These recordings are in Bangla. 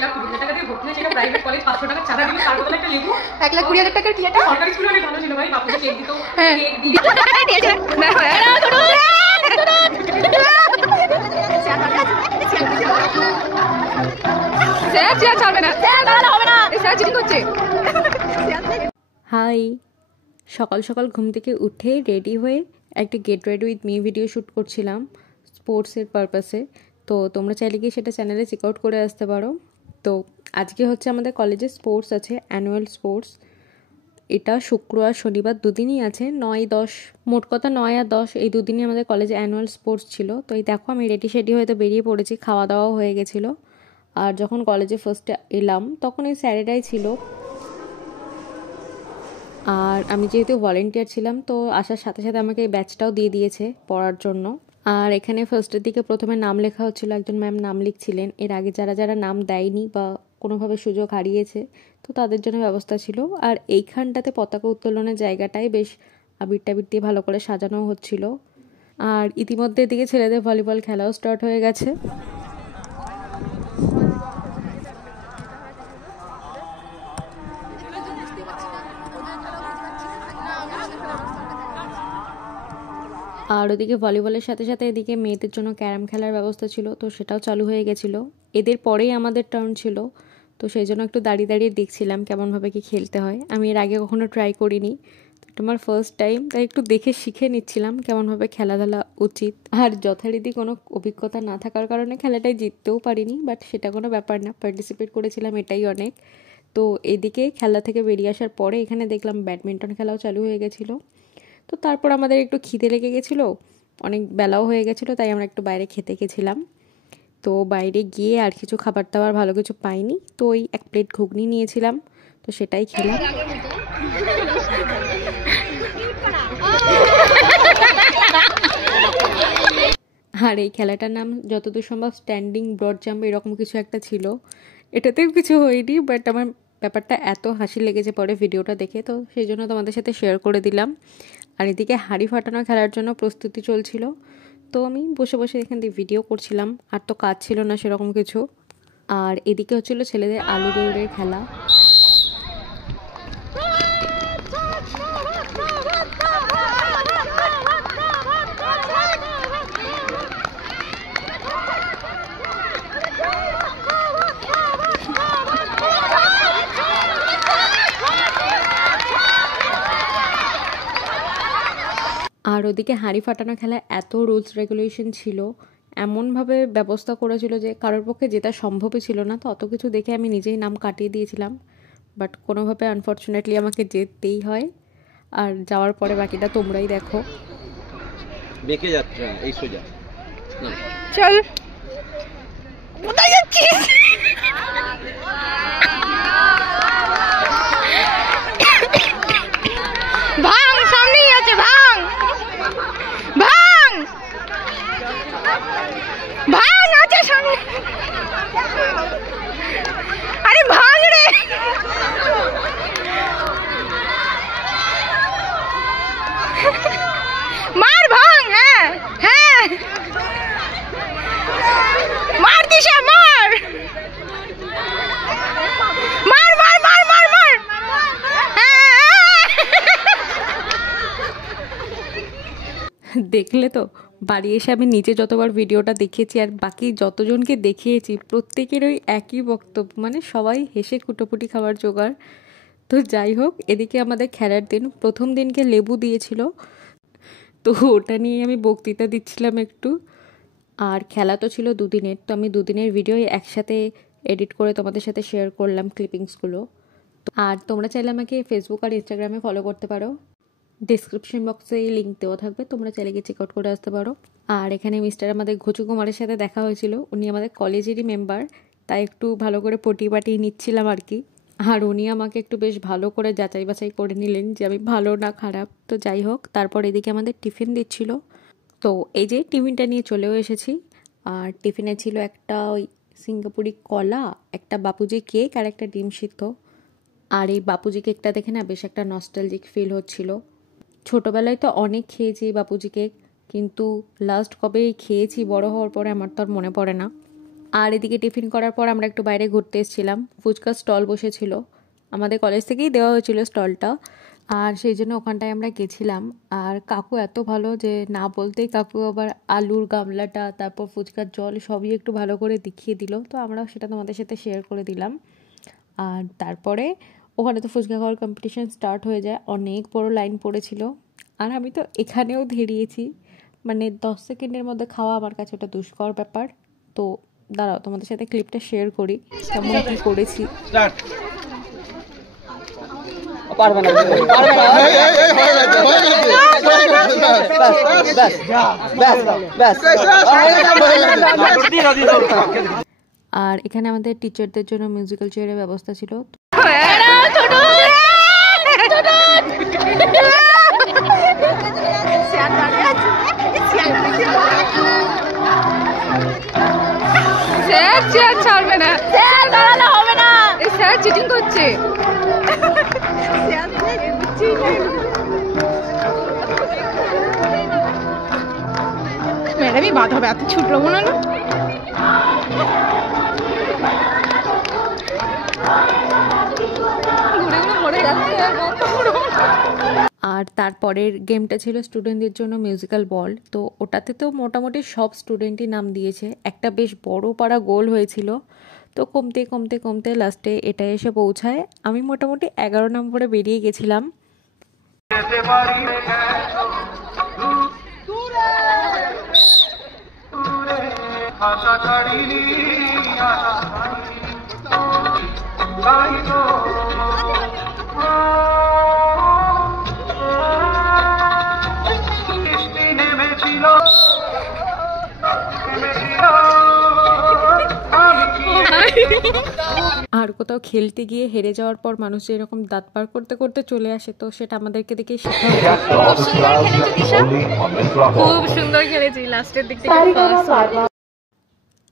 1,20,000 টাকা দিয়ে ভর্তি হয়েছিল প্রাইভেট কলেজ, 500 টাকা চাঁদা দিল, তার বদলে একটা লেবু। 1,20,000 টাকার কি এটা? সরকারি স্কুলে অনেক ভালো ছিল ভাই, বাপুকে কেক দিত, কেক দিয়ে হাই, সকাল সকাল ঘুম থেকে উঠে রেডি হয়ে একটা get ready with me video shoot করছিলাম স্পোর্টসের পারপাসে। তো তোমরা চাইলে গিয়ে সেটা চ্যানেলে চেক আউট করে আসতে পারো। তো আজকে হচ্ছে আমাদের কলেজে স্পোর্টস আছে, অ্যানুয়াল স্পোর্টস। এটা শুক্র আর শনিবার দুদিনই আছে, 9-10, মোট কথা 9 আর 10 এই দুদিনই আমাদের কলেজে অ্যানুয়াল স্পোর্টস ছিল। তো এই দেখো আমি রেডি শেডি হয়ে তো বেরিয়ে পড়েছি, খাওয়া দাওয়াও হয়ে গেছিলো। আর যখন কলেজে ফার্স্টে এলাম তখন এই স্যারেরাই ছিল। আর আমি যেহেতু ভলেন্টিয়ার ছিলাম তো আসার সাথে সাথে আমাকে এই ব্যাচটাও দিয়ে দিয়েছে পড়ার জন্য। আর এখানে ফার্স্টের দিকে প্রথমে নাম লেখা হচ্ছিলো, একজন ম্যাম নাম লিখছিলেন। এর আগে যারা যারা নাম দেয়নি বা কোনোভাবে সুযোগ হারিয়েছে তো তাদের জন্য ব্যবস্থা ছিল। আর এইখানটাতে পতাকা উত্তোলনের জায়গাটাই বেশ আবির টাবির দিয়ে ভালো করে সাজানো হচ্ছিল। আর ইতিমধ্যে এদিকে ছেলেদের ভলিবল খেলাও স্টার্ট হয়ে গেছে। আর ওদিকে ভলিবলের সাথে সাথে এদিকে মেয়েদের জন্য ক্যারাম খেলার ব্যবস্থা ছিল, তো সেটাও চালু হয়ে গেছিলো। এদের পরেই আমাদের টার্ন ছিল, তো সেই জন্য একটু দাঁড়িয়ে দাঁড়িয়ে দেখছিলাম কেমনভাবে কি খেলতে হয়। আমি এর আগে কখনো ট্রাই করিনি, তো আমার ফার্স্ট টাইম, তাই একটু দেখে শিখে নিচ্ছিলাম কেমনভাবে খেলাধুলা উচিত। আর যথারীতি কোনো অভিজ্ঞতা না থাকার কারণে খেলাটায় জিততেও পারিনি, বাট সেটা কোনো ব্যাপার না, পার্টিসিপেট করেছিলাম এটাই অনেক। তো এদিকে খেলা থেকে বেরিয়ে আসার পরে এখানে দেখলাম ব্যাডমিন্টন খেলাও চালু হয়ে গেছিলো। তো তারপর আমাদের একটু খিদে লেগে গেছিলো, অনেক বেলাও হয়ে গেছিলো, তাই আমরা একটু বাইরে খেতে গেছিলাম। তো বাইরে গিয়ে আর কিছু খাবার দাবার ভালো কিছু পাইনি, তো ওই এক প্লেট ঘুগনি নিয়েছিলাম, তো সেটাই খেলাম। আর এই খেলাটার নাম যতদূর সম্ভব স্ট্যান্ডিং ব্রড জাম্প এরকম কিছু একটা ছিল। এটাতেও কিছু হয়নি, বাট আমার ব্যাপারটা এত হাসি লেগেছে পরে ভিডিওটা দেখে, তো সেই জন্য তোমাদের সাথে শেয়ার করে দিলাম। আর এদিকে হাঁড়ি ফাটানো খেলার জন্য প্রস্তুতি চলছিল, তো আমি বসে বসে এখান থেকে ভিডিও করছিলাম, আর তো কাজ ছিল না সেরকম কিছু। আর এদিকে হচ্ছিল ছেলেদের আলু দৌড়ের খেলা। আর ওদিকে হাঁড়ি ফাটানো খেলা এত রুলস রেগুলেশন ছিল, এমনভাবে ব্যবস্থা করেছিল যে কারোর পক্ষে জেতা সম্ভবই ছিল না। তো অত কিছু দেখে আমি নিজেই নাম কাটিয়ে দিয়েছিলাম, বাট কোনোভাবে আনফর্চুনেটলি আমাকে যেতেই হয়। আর যাওয়ার পরে বাকিটা তোমরাই দেখো। বেঁকে যাচ্ছে এই সোজা, চল কোথায় যাচ্ছিস? ভাঙ, সামনেই আছে, ভাঙ ভাঙ ভাঙ আছে সামনে। আরে ভাঙ রে, মার ভাঙ। হ্যাঁ হ্যাঁ, মার দিশা, মার মার মার মার মার মার। দেখলে তো, বাড়ি এসে আমি নিজে যতবার ভিডিওটা দেখেছি আর বাকি যতজনকে দেখিয়েছি প্রত্যেকের ওই একই বক্তব্য, মানে সবাই হেসে কুটোপুটি খাবার জোগাড়। তো যাই হোক, এদিকে আমাদের খেলার দিন, প্রথম দিনকে লেবু দিয়েছিল, তো ওটা নিয়ে আমি বক্তৃতা দিচ্ছিলাম একটু। আর খেলা তো ছিল দুদিনের, তো আমি দুদিনের ভিডিও একসাথে এডিট করে তোমাদের সাথে শেয়ার করলাম ক্লিপিংসগুলো। আর তোমরা চাইলে আমাকে ফেসবুক আর ইনস্টাগ্রামে ফলো করতে পারো, ডিসক্রিপশন বক্সে লিঙ্ক দেওয়া থাকবে, তোমরা চাইলে গিয়ে চেক আউট করে আসতে পারো। আর এখানে মিস্টার আমাদের ঘুচু কুমারের সাথে দেখা হয়েছিল, উনি আমাদের কলেজেরই মেম্বার, তাই একটু ভালো করে পটি পাটি নিচ্ছিলাম আর কি। আর উনি আমাকে একটু বেশ ভালো করে যাচাই বাছাই করে নিলেন যে আমি ভালো না খারাপ। তো যাই হোক, তারপর এদিকে আমাদের টিফিন দিচ্ছিল, তো এই যে টিফিনটা নিয়ে চলেও এসেছি। আর টিফিনে ছিল একটা ওই সিঙ্গাপুরি কলা, একটা বাপুজি কেক আর একটা ডিম সিদ্ধ। আর এই বাপুজি কেকটা দেখে না বেশ একটা নস্টালজিক ফিল হচ্ছিল। ছোটোবেলায় তো অনেক খেয়েছি বাপুজি কেক, কিন্তু লাস্ট কবে খেয়েছি বড় হওয়ার পরে আমার তো আর মনে পড়ে না। আর এদিকে টিফিন করার পর আমরা একটু বাইরে ঘুরতে এসেছিলাম। ফুচকার স্টল বসেছিল, আমাদের কলেজ থেকেই দেওয়া হয়েছিল স্টলটা, আর সেই জন্য ওখানটায় আমরা গেছিলাম। আর কাকু এত ভালো যে না বলতেই কাকু আবার আলুর গামলাটা, তারপর ফুচকার জল সবই একটু ভালো করে দেখিয়ে দিল, তো আমরাও সেটা তোমাদের সাথে শেয়ার করে দিলাম। আর তারপরে ওখানে তো ফুচকা খাওয়ার কম্পিটিশান স্টার্ট হয়ে যায়, অনেক বড় লাইন পড়েছিল। আর আমি তো এখানেও ধেরিয়েছি, মানে 10 সেকেন্ডের মধ্যে খাওয়া আমার কাছে ওটা দুষ্কর ব্যাপার। তো দাঁড়াও তোমাদের সাথে ক্লিপটা শেয়ার করি কেমন কী করেছি। স্টার্ট। পারবে না, পারবে না। আর এখানে আমাদের টিচারদের জন্য মিউজিক্যাল চেয়ারের ব্যবস্থা ছিল। স্যার ছাড়বে না, স্যার দাঁড়ালে হবে না, স্যার চিটিং করছে। ম্যাডামই বাদ হবে, এত ছুটলো মনে না। আর তারপরের গেমটা ছিল স্টুডেন্টদের জন্য মিউজিক্যাল বল। তো ওটাতে তো মোটামুটি সব স্টুডেন্টই নাম দিয়েছে, একটা বেশ বড় পাড়া গোল হয়েছিল। তো কমতে কমতে কমতে লাস্টে এটা এসে পৌঁছায়। আমি মোটামুটি 11 নম্বরে বেরিয়ে গেছিলাম। আর কোথাও খেলতে গিয়ে হেরে যাওয়ার পর মানুষ এরকম দাঁত বার করতে করতে চলে আসে, তো সেটা আমাদেরকে দেখে শেখা। খুব সুন্দর খেলেছি, লাস্টের দিক থেকে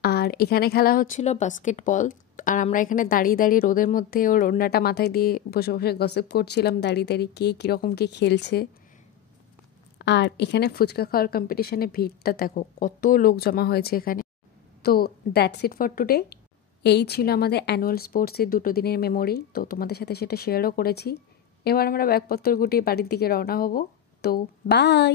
আর এখানে খেলা হচ্ছিল বাস্কেটবল। আর আমরা এখানে দাঁড়িয়ে দাঁড়িয়ে রোদের মধ্যে ওর ওড়নাটা মাথায় দিয়ে বসে বসে গসিপ করছিলাম দাঁড়িয়ে দাঁড়িয়ে কে কীরকম কে খেলছে। আর এখানে ফুচকা খাওয়ার কম্পিটিশানে ভিড়টা দেখো, কত লোক জমা হয়েছে এখানে। তো দ্যাটস ইট ফর টুডে। এই ছিল আমাদের অ্যানুয়াল স্পোর্টসের 2 দিনের মেমোরি। তো তোমাদের সাথে সেটা শেয়ারও করেছি। এবার আমরা ব্যাগপত্র গুটিয়ে বাড়ির দিকে রওনা হব। তো বাই।